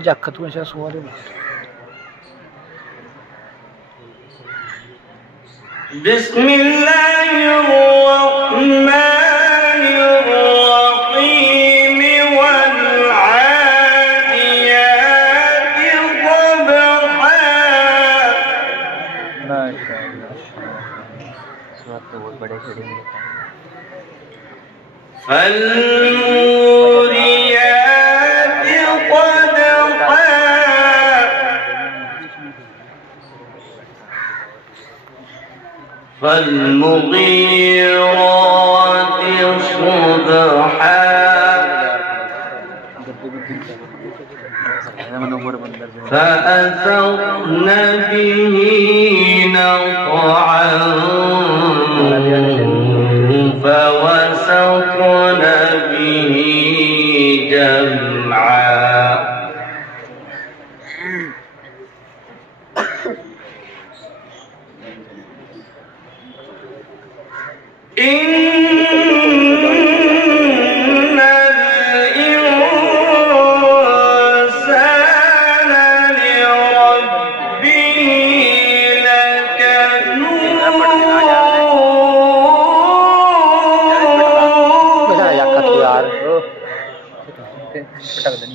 Giacca tu c'è su Hollywood. بسم الله الرحمن الرحيم والعاديات ضبحا ما شاء الله सूरत तो बहुत बड़े खेड़े में देता है فالموريات قدحا فالمغيرات صبحا فأثرن به نقعا فوسطن به جمعا إن الإنسان لربه बता याक्का तो यार पटक दे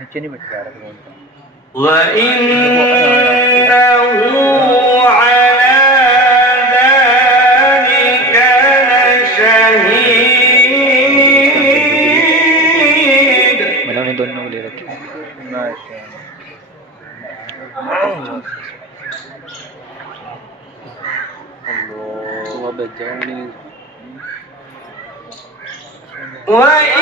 नीचे नहीं बैठ यार وإنه على ذلك لشهيد मैंने दोनों ले रखे Allah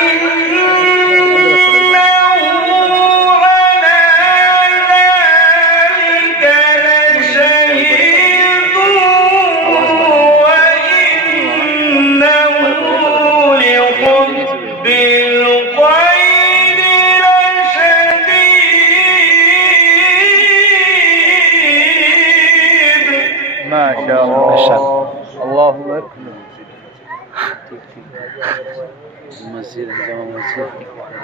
बचाओ ما شاء الله اللهم أكبر المسجد جامع مسجد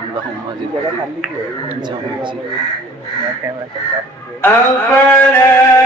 اللهم زد جامع مسجد أفلا